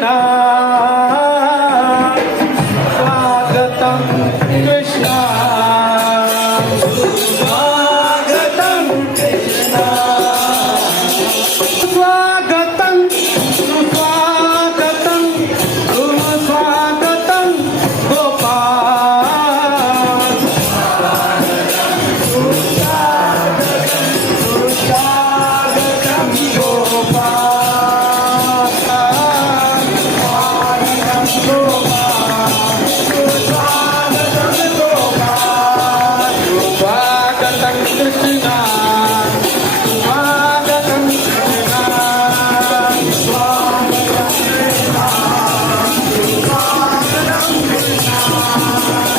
कृष्णा स्वागतं कृष्णा स्वागतं कृष्णा स्वागतं सुस्वागतं सुस्वागतं गोपाल सुस्वागतं गोपाल स्वागतं कृष्णा स्वागतं कृष्णा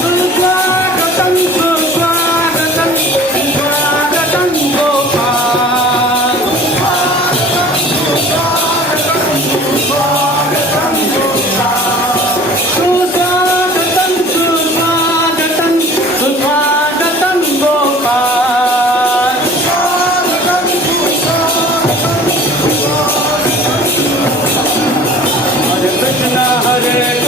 सुस्वागतं सुस्वागतं स्वागतं गोपाल सुस्वागतं सुस्वागतं सुस्वागतं गोपाल हरे कृष्णा